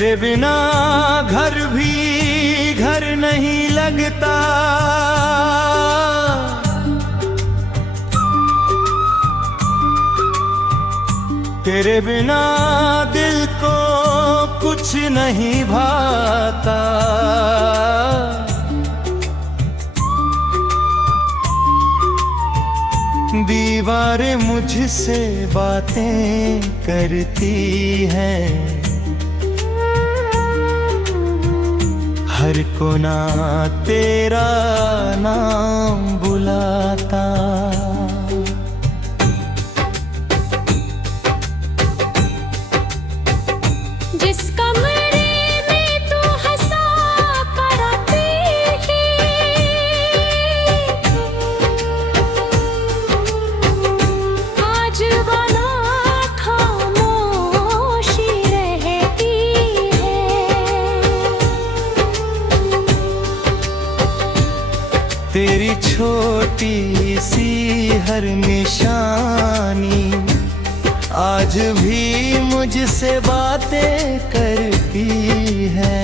तेरे बिना घर भी घर नहीं लगता। तेरे बिना दिल को कुछ नहीं भाता। दीवारें मुझसे बातें करती हैं, हर कोना तेरा नाम बुलाता। जिस कमरे में तू हंसा कराती है, आज बना खामोशी रहती है। तेरी छोटी सी हर निशानी आज भी मुझसे बातें करती है।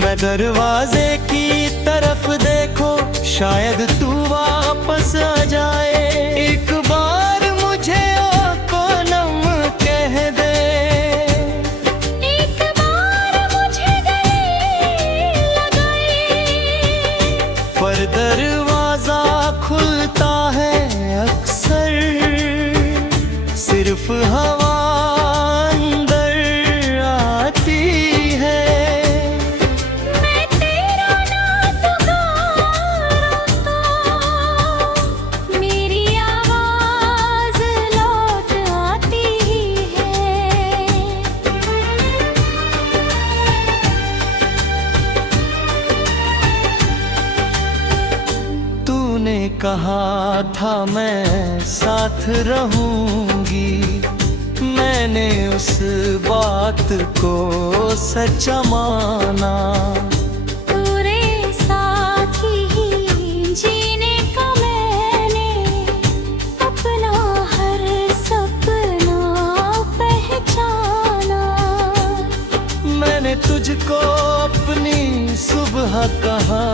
मैं दरवाजे की तरफ देखो, शायद तू वापस आ जाए। एक बार मुझे आंखों नम कह दे, एक बार मुझे गले लगाए। पर दरवाजा खुलता है अक्सर, सिर्फ हवा अंदर आती है। मैं तेरा नाम पुकारूं तो मेरी आवाज लौट आती है। तूने कहा था मैं साथ रहूंगी, मैंने उस बात को सच्चा माना। तेरे साथ ही जीने का मैंने अपना हर सपना पहचाना। मैंने तुझको अपनी सुबह कहा,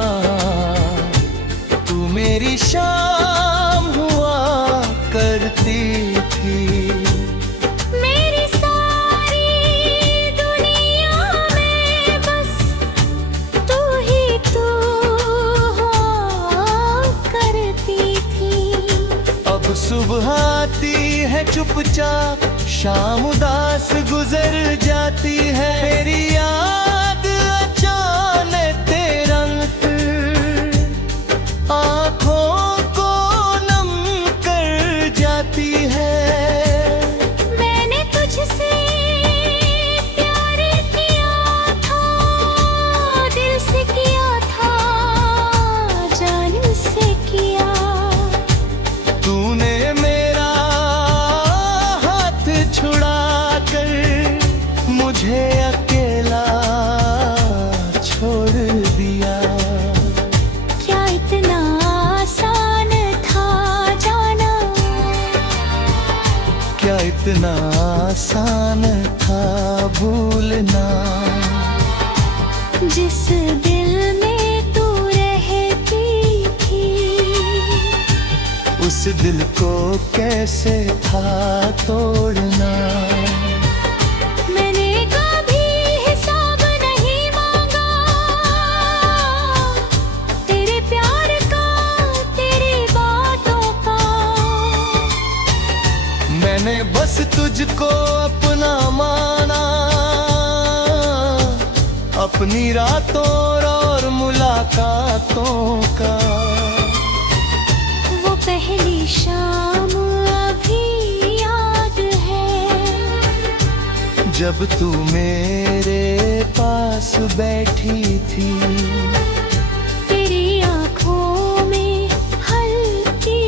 तू मेरी शाम हुआ करती थी। मेरी सारी दुनिया में बस तू ही तू हुआ करती थी। अब सुबह आती है चुपचाप, शाम उदास गुजर जाती है। मेरी याद अचानक तेरा आँखों को नम कर जाती है। मैंने तुझसे प्यार किया था, दिल से किया था, जान से किया। तूने मेरा हाथ छुड़ा कर मुझे अकेला छोड़ दिया। क्या इतना आसान था जाना, क्या इतना आसान था भूलना। जिस दिल में तू रहती थी, उस दिल को कैसे था तोड़ना। मैंने कभी हिसाब नहीं मांगा तेरे प्यार का, तेरी बातों का। मैंने बस तुझको अपना माना, अपनी रातों और मुलाकातों का। वो पहली शाम अभी याद है, जब तू मेरे पास बैठी थी। तेरी आँखों में हल्की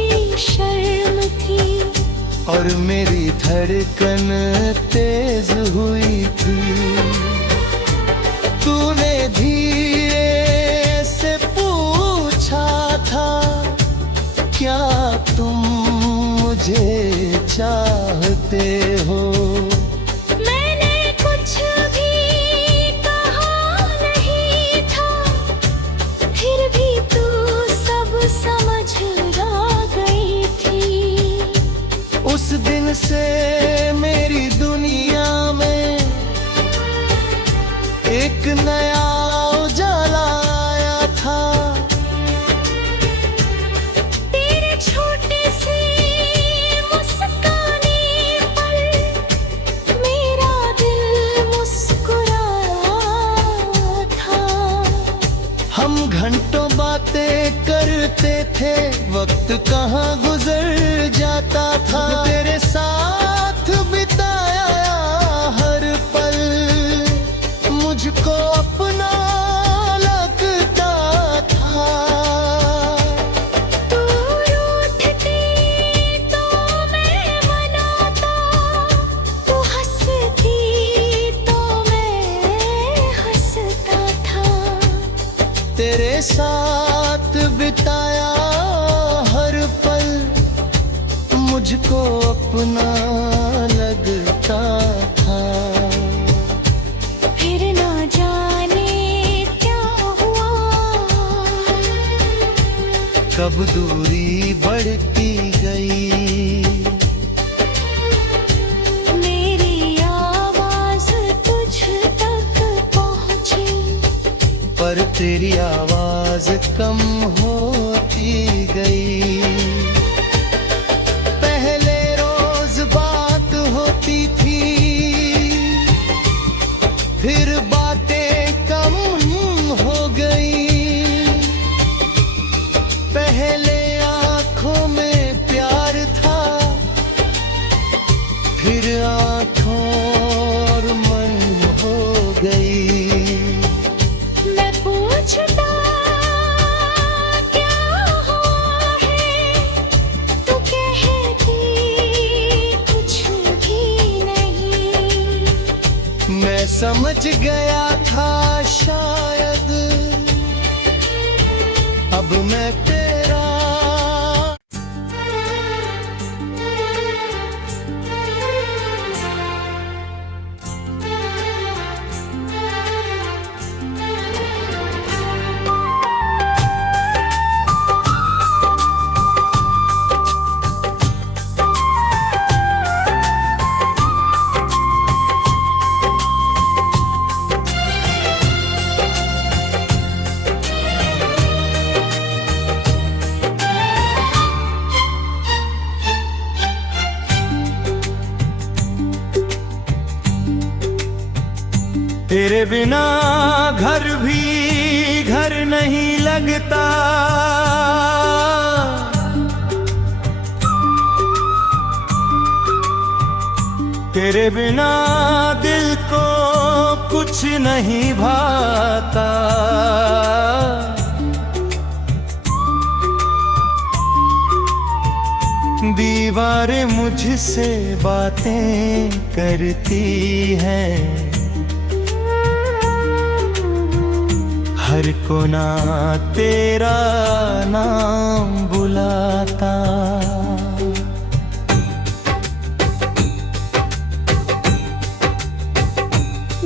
शर्म थी, और मेरी धड़कन तेज हुई थी। तूने धीरे से पूछा था, क्या तुम मुझे चाहते हो? मैंने कुछ भी से मेरी दुनिया में एक नया उजाला आया था। तेरे छोटे से मुस्काने पर मेरा दिल मुस्कुराया था। हम घंटों बातें करते थे, वक्त कहाँ गुजर जाता था। तेरे साथ बिताया हर पल मुझको अपना लगता था। तू रूठती तो मैं मनाता, तू हंसती तो मैं हंसता था। तेरे साथ बिताया हर पल मुझको अपना लगता था। फिर ना जाने क्या हुआ, कब दूरी बढ़ती गई। मेरी आवाज तुझ तक पहुंची, पर तेरी आवाज कम होती गई। पहले रोज बात होती थी, फिर बातें कम हो गई। पहले आंखों में प्यार था, फिर आंखों और मन हो गई। मैं पूछता क्या हुआ है, तू कहती कुछ भी नहीं। मैं समझ गया था शायद अब मैं तेरा। तेरे बिना घर भी घर नहीं लगता। तेरे बिना दिल को कुछ नहीं भाता। दीवारें मुझसे बातें करती हैं, हर कोना तेरा नाम बुलाता।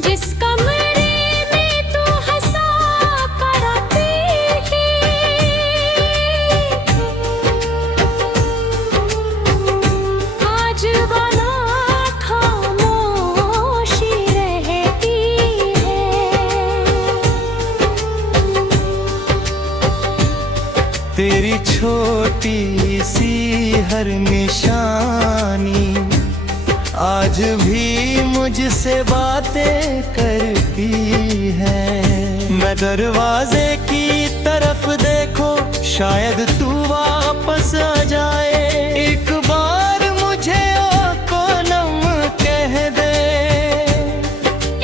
जिस कमरे में तू हंसा कराती है, आज बना खामोशी रहती है। तेरी छोटी सी हर निशानी आज भी मुझसे बातें करती है। मैं दरवाजे की तरफ देखो, शायद तू वापस आ जाए। एक बार मुझे ओ कोलम कह दे,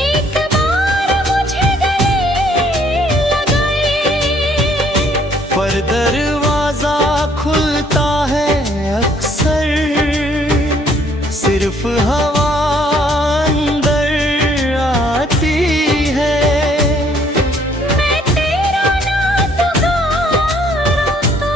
एक बार मुझे गले लगाए। पर दरवाजा खुलता है अक्सर, सिर्फ हवा अंदर आती है। मैं तेरा ना पुकारूं तो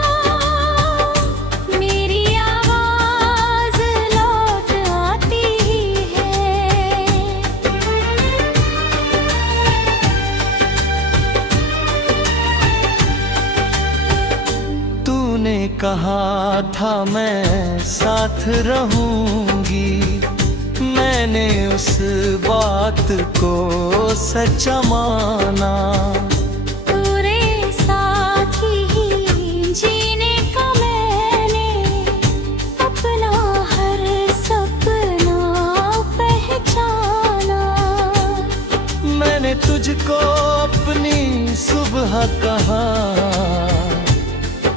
था मैं साथ रहूंगी, मैंने उस बात को सच्चा माना। पूरे साथ ही जीने का मैंने अपना हर सपना पहचाना। मैंने तुझको अपनी सुबह कहा,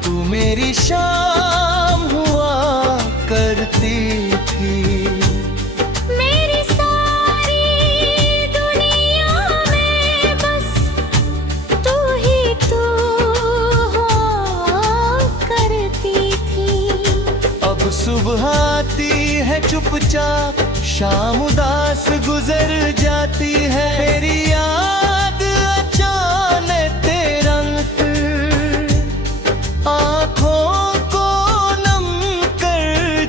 तू मेरी शाम हुआ करती थी। मेरी सारी दुनिया में बस तू ही तू हुआ करती थी। अब सुबह आती है चुपचाप, शाम उदास गुजर जाती है। मेरी याद अचानक तुरंत आँखों को नम कर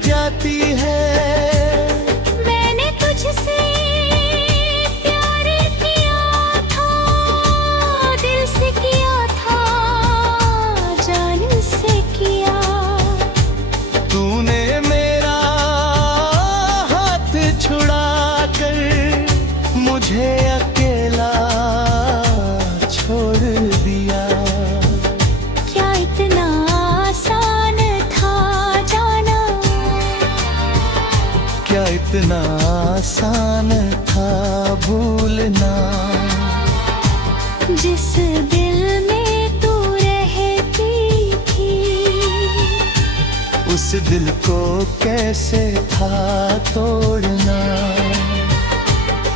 जाती है। मैंने तुझसे प्यार किया था, दिल से किया था, जान से किया। तूने मेरा हाथ छुड़ा कर मुझे अकेला छोड़ दिया। क्या इतना आसान था जाना, क्या इतना आसान था भूलना। जिस दिल में तू रहती थी, उस दिल को कैसे था तोड़ना।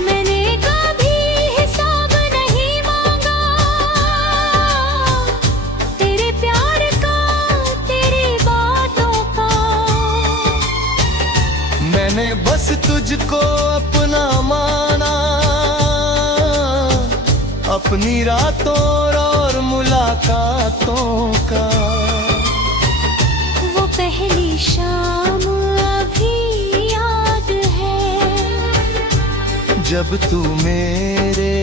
मैंने कभी हिसाब नहीं मांगा तेरे प्यार का, तेरी बातों का। मैंने बस तुझको अपना माना, अपनी रातों और मुलाकातों का। वो पहली शाम अभी याद है, जब तू मेरे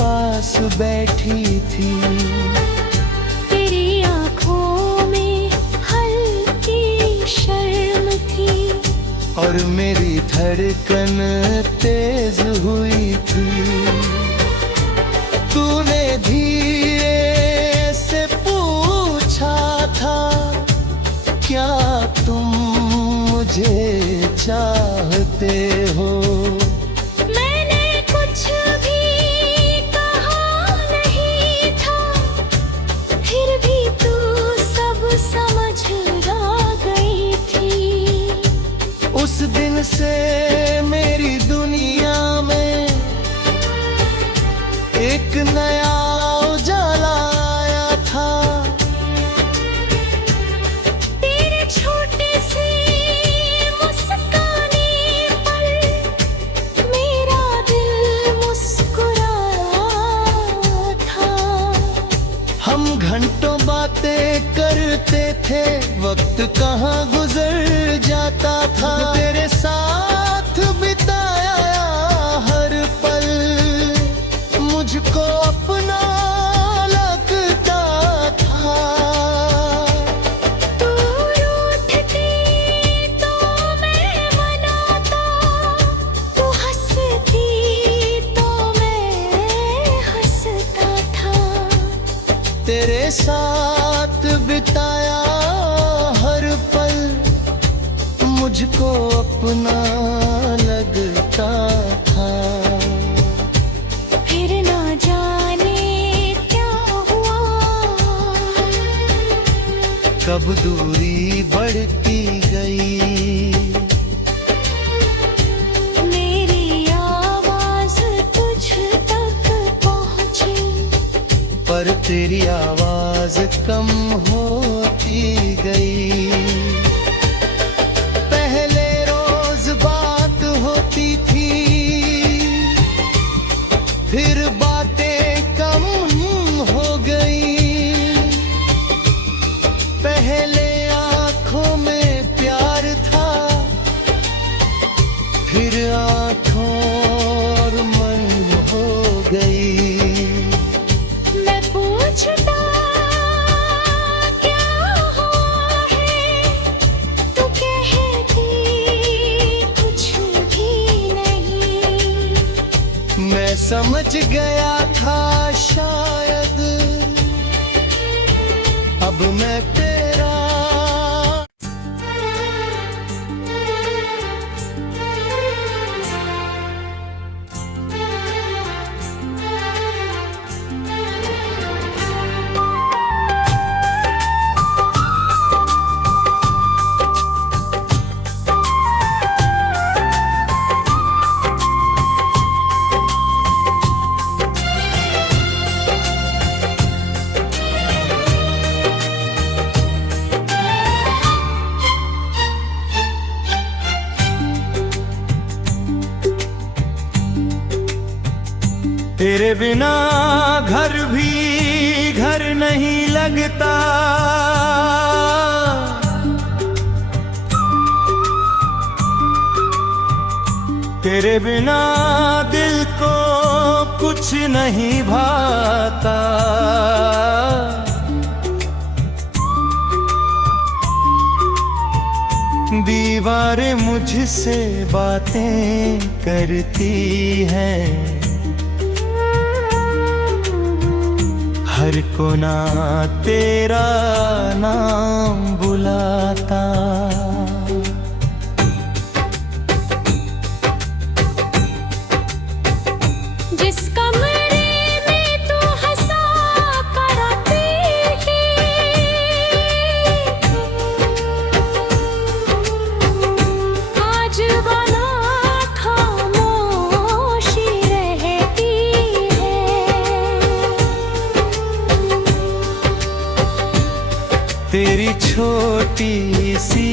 पास बैठी थी। तेरी आँखों में हल्की शर्म थी, और मेरी धड़कन तेज हुई थी। तूने धीरे से पूछा था, क्या तुम मुझे चाहते हो। मैंने कुछ भी कहा नहीं था, फिर भी तू सब समझ आ गई थी। उस दिन से मेरी दुनिया में एक नया उजाला आया था। तेरे छोटे से मुस्काने पर मेरा दिल मुस्कुराया था। हम घंटों बातें करते थे, वक्त कहाँ गुजर जाता था। तेरे साथ बिताया हर पल मुझको अपना लगता था। तू रूठती तो मैं मनाता, तू हंसती तो मैं हंसता था। तेरे साथ बिताया हर पल मुझको अपना लगता था। फिर ना जाने क्या हुआ, कब दूरी बढ़ती गई। मेरी आवाज तुझ तक पहुंची, पर तेरी आवाज कम होती गई। पहले रोज बात होती थी, फिर बातें कम हो गई। पहले आंखों में प्यार था, फिर आंखों और मन हो गई। मैं पूछता समझ गया था शायद अब मैं तेरा। तेरे बिना घर भी घर नहीं लगता, तेरे बिना दिल को कुछ नहीं भाता। दीवारें मुझसे बातें करती हैं, हर कोना तेरा नाम बुलाता। जिस कमरे में तू हंसा कराती है, आज बना खामोशी रहती तेरी छोटी सी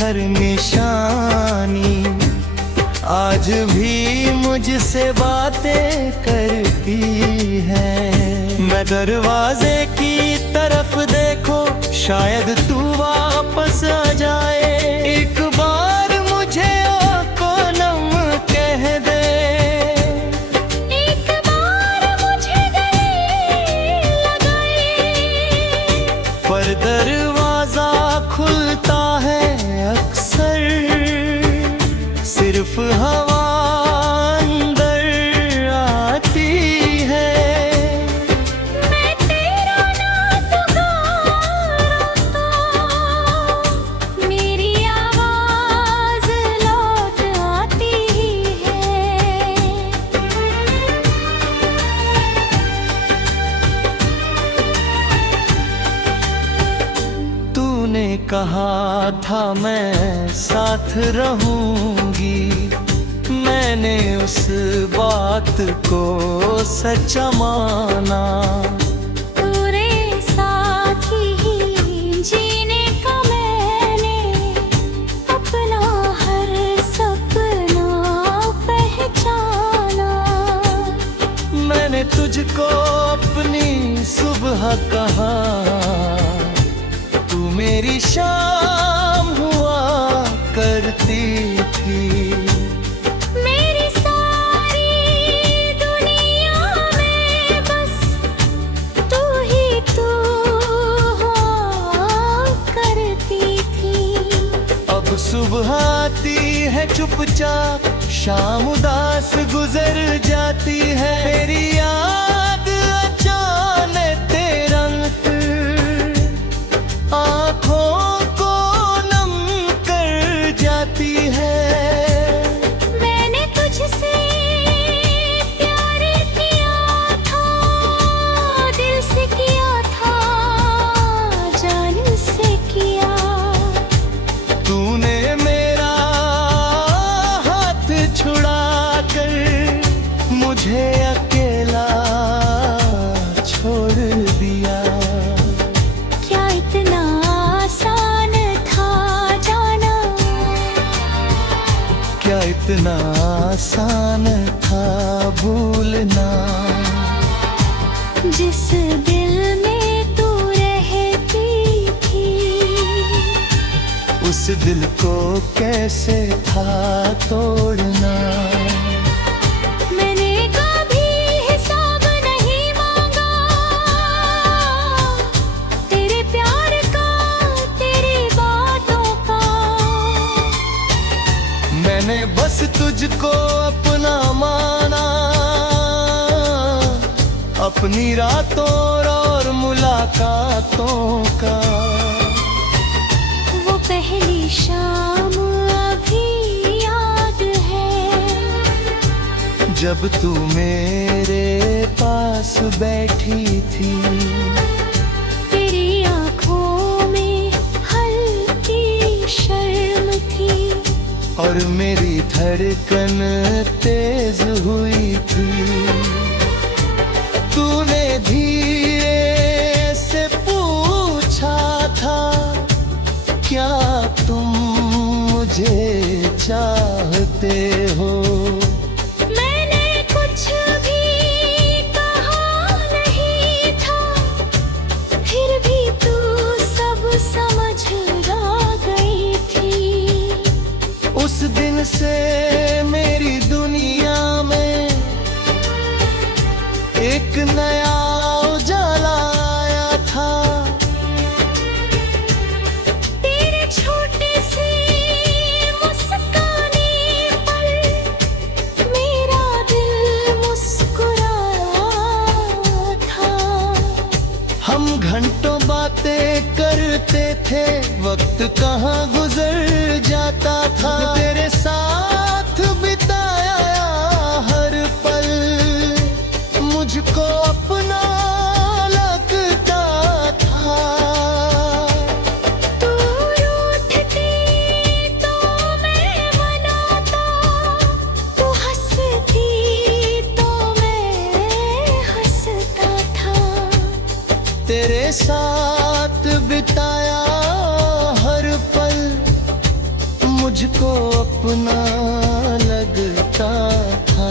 हर निशानी आज भी मुझसे बातें करती है। मैं दरवाजे की तरफ देखो, शायद तू वापस आ जाए। एक बार मुझे आंखों नम कह दे, एक बार मुझे गले लगाए। पर दरवाजा खुलता है अक्सर, सिर्फ हवा अंदर आती है। मैं तेरा ना पुकारूं तो मेरी आवाज लौट आती है। तूने कहा था मैं साथ रहूंगी, मैंने उस बात को सच्चा माना। तेरे साथ ही जीने का मैंने अपना हर सपना पहचाना। मैंने तुझको अपनी सुबह कहा, तू मेरी शाम हुआ करती थी। मेरी सारी दुनिया में बस तू ही तू हुआ करती थी। अब सुबह आती है चुपचाप, शाम उदास गुजर जाती है। मेरी याद अचानक तेरा आँखों को नम कर जाती है। मैंने तुझसे प्यार किया था, दिल से किया था, जान से किया। तूने मेरा हाथ छुड़ा कर मुझे अकेला छोड़ दिया। क्या इतना आसान था जाना, क्या इतना आसान था भूलना। जिस दिल में तू रहती थी, उस दिल को कैसे था तोड़ना। मैंने कभी हिसाब नहीं मांगा तेरे प्यार का, तेरी बातों का। मैंने बस तुझको अपना माना, अपनी रातों और मुलाकातों का। वो पहली शाम अभी याद है, जब तू मेरे पास बैठी थी। तेरी आंखों में हल्की शर्म थी, और मेरी धड़कन तेज हुई थी। तूने धीरे से पूछा था, क्या तुम मुझे चाहते हो? मैंने कुछ भी कहा नहीं था, फिर भी तू सब समझ आ गई थी। उस दिन से मेरी दुनिया में एक नया उजाला आया था। तेरे छोटे से मुस्काने पर मेरा दिल मुस्कुराया था। हम घंटों बातें करते थे, वक्त कहाँ गुजर जाता था। तेरे साथ बिताया हर पल मुझको अपना लगता था। तू रूठती तो मैं मनाता, तू हंसती तो मैं हंसता था। तेरे साथ बिताया हर पल मुझको अपना लगता था।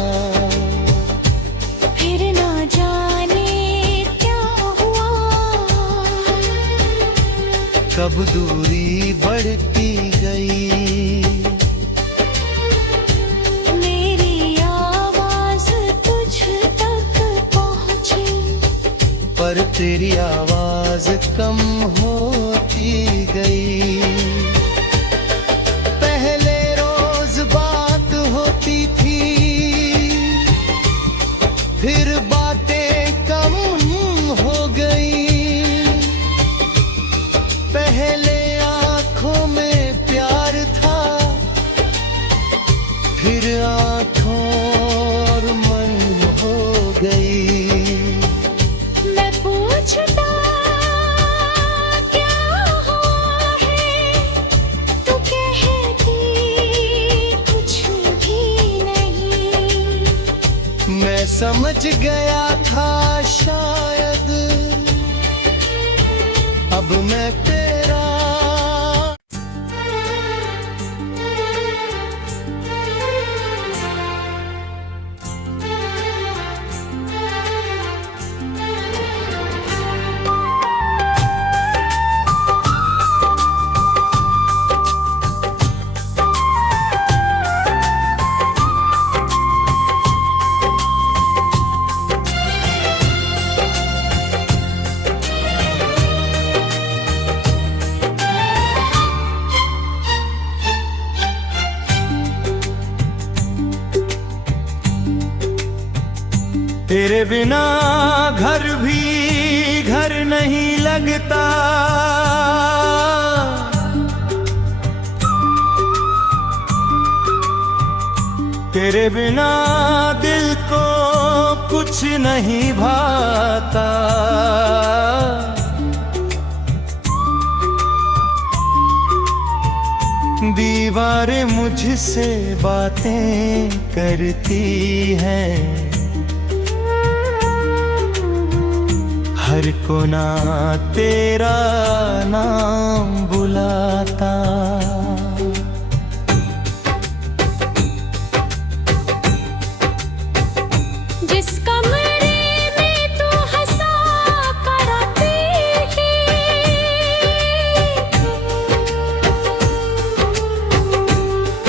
फिर ना जाने क्या हुआ, कब दूरी बढ़ती गई। मेरी आवाज तुझ तक पहुंची, पर तेरी आवाज कम होती गई। पहले रोज बात होती थी, फिर बातें कम हो गई। पहले आंखों में प्यार था, फिर आंखों और मन हो गई। मैं पूछता क्या हुआ है, तू कहती कुछ भी नहीं। मैं समझ गया था शायद अब मैं तेरा। तेरे बिना घर भी घर नहीं लगता। तेरे बिना दिल को कुछ नहीं भाता। दीवारें मुझसे बातें करती हैं, हर कोना तेरा नाम बुलाता। जिस कमरे में तू हंसा कराती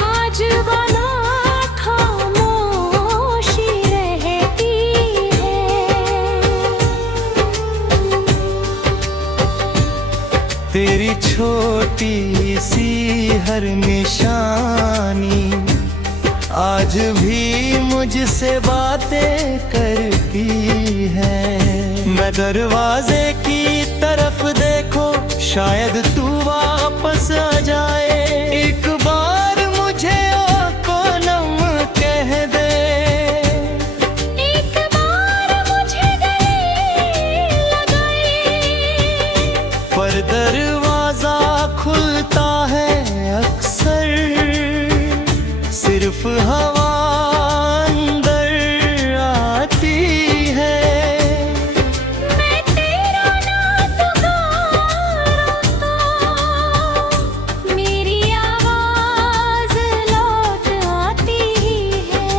आज बना खामोशी रहती है। तेरी छोटी सी हर निशानी आज भी मुझसे बातें करती सकती है। मैं दरवाजे की तरफ देखो, शायद तू वापस आ जाए। एक बार मुझे आंखों नम कह दे, एक बार मुझे गले लगाए। पर दरवाजा खुलता है अक्सर, सिर्फ हवा अंदर आती है। मैं तेरा नाम पुकारूं तो मेरी आवाज लौट आती है।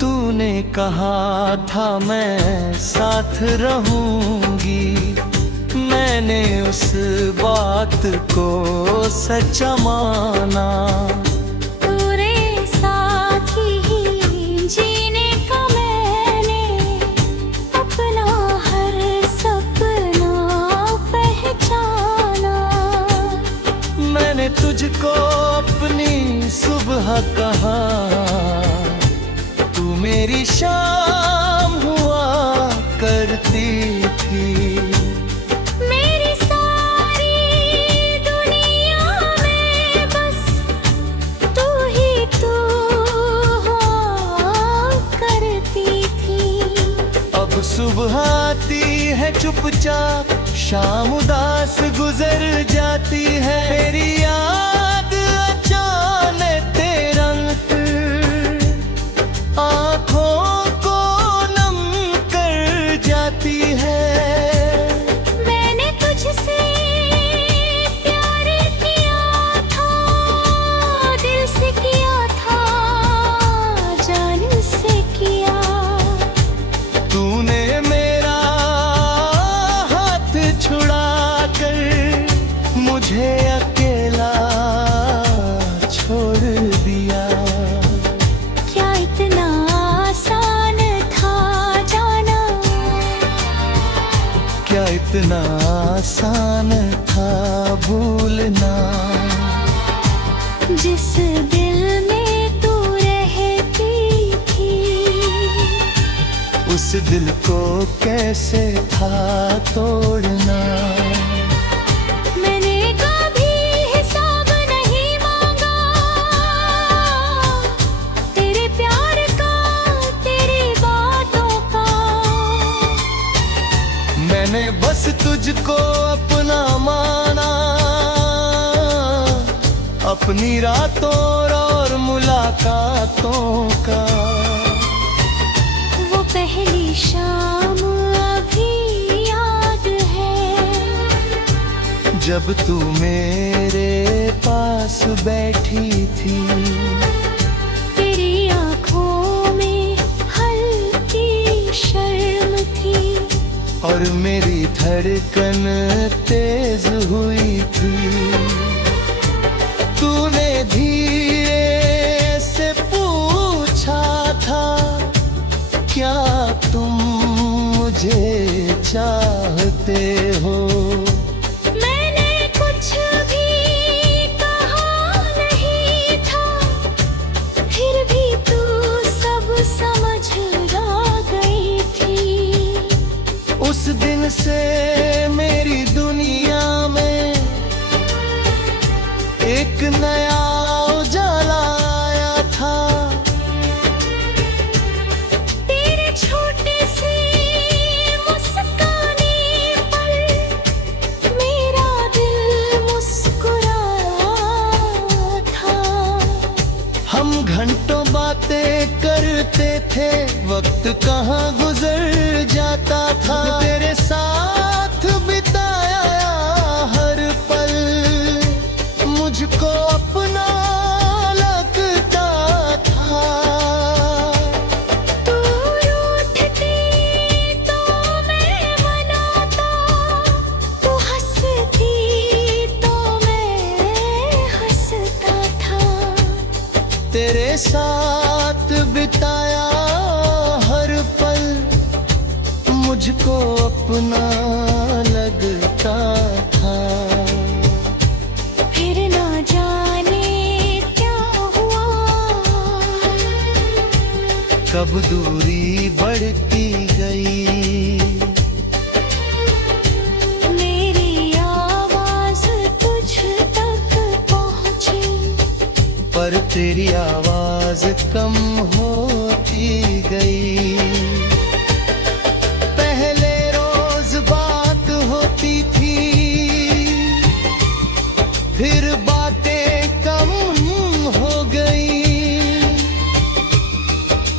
तूने कहा था मैं साथ रहूंगी, मैंने उस बात को सच्चा माना। तेरे साथ ही जीने का मैंने अपना हर सपना पहचाना। मैंने तुझको अपनी सुबह कहा, तू मेरी शाम हुआ करती थी। मेरी सारी दुनिया में बस तू ही तू हुआ करती थी। अब सुबह आती है चुपचाप, शाम उदास गुजर जाती है। मेरी याद अचानक तेरा आँखों को नम कर जाती है। मैंने तुझसे प्यार किया था, दिल से किया था, जान से किया। तूने मेरा हाथ छुड़ा कर मुझे अकेला छोड़ दिया। क्या इतना आसान था जाना, क्या इतना आसान था भूलना। जिस दिल में तू रहती थी, उस दिल को कैसे था तोड़ना। मैंने कभी हिसाब नहीं मांगा तेरे प्यार का, तेरी बातों का। मैंने बस तुझको अपना माना, अपनी रातों और मुलाकातों का। वो पहली शाम अभी याद है, जब तू मेरे पास बैठी थी। तेरी आँखों में हल्की शर्म थी, और मेरी धड़कन तेज हुई थी। तूने धीरे से पूछा था, क्या तुम मुझे चाहते हो। मैंने कुछ भी कहा नहीं था, फिर भी तू सब समझ आ गई थी। उस दिन से मेरी दुनिया में एक नया उजाला आया था। तेरे छोटे से मुस्काने पर मेरा दिल मुस्कुराया था। हम घंटों बातें करते थे, वक्त कहाँ गुजर जाता था। तेरे साथ बिताया हर पल मुझको अपना लगता था। तू रूठती तो मैं मनाता, तू हंसती तो मैं हंसता था। तेरे साथ बिताया हर पल मुझको अपना लगता था। फिर ना कब दूरी बढ़ती गई। मेरी आवाज तुझ तक पहुंची, पर तेरी आवाज कम होती गई। पहले रोज बात होती थी, फिर बातें कम हो गई।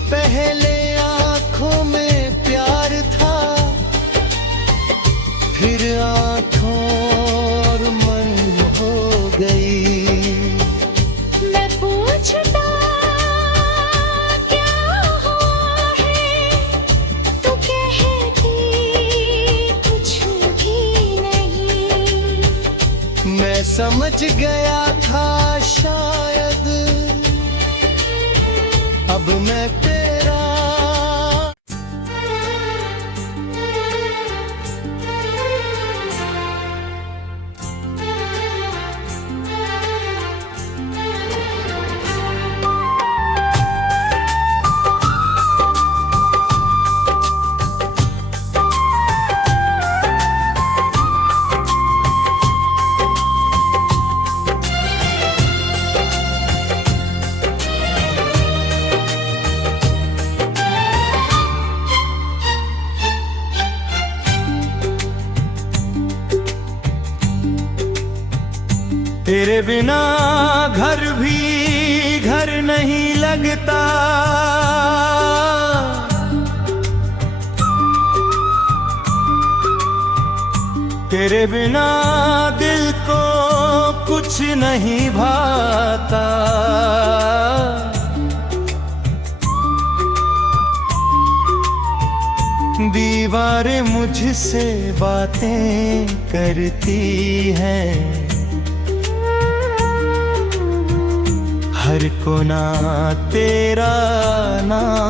पहले आंखों में प्यार था, फिर आंखों और मन हो गई। मैं पूछता क्या हुआ है, तू कहती कुछ भी नहीं। मैं समझ गया था शायद अब मैं तेरा। तेरे बिना घर भी घर नहीं लगता। तेरे बिना दिल को कुछ नहीं भाता। दीवारें मुझसे बातें करती हैं, हर कोना तेरा नाम